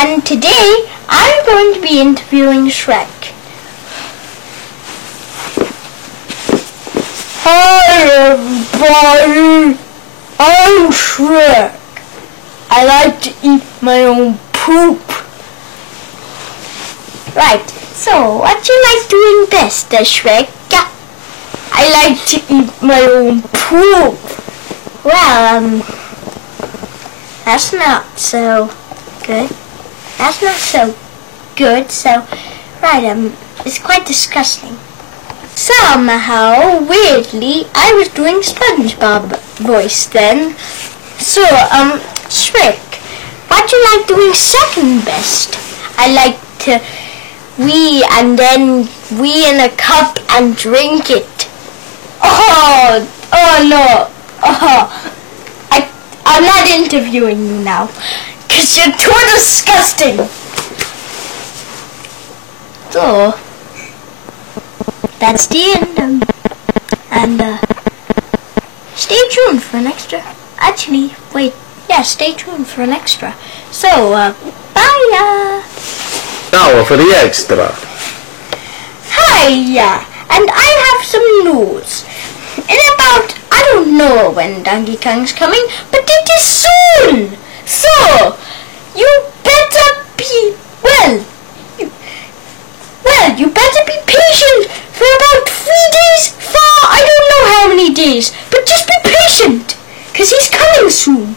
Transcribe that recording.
and today I'm going to be interviewing Shrek. Hi everybody, I'm Shrek. I like to eat my own poop. Right, so what do you like doing best, Shrek? I like to eat my own poop. Well, that's not so good. That's not so good, so, right, it's quite disgusting. Somehow, weirdly, I was doing SpongeBob voice then. So, Shrek, what do you like doing second best? I like to wee and then wee in a cup and drink it. Oh no. I'm not interviewing you now, because you're too disgusting. So, that's the end. And stay tuned for an extra. Actually, wait. Yeah, stay tuned for an extra. So, bye. Now for the extra. Hi, and I have some news. In about, I don't know when Donkey Kong's coming, but it is soon. So, you better be, you better be patient for about 3 days, I don't know how many days, but just be patient, because he's coming soon.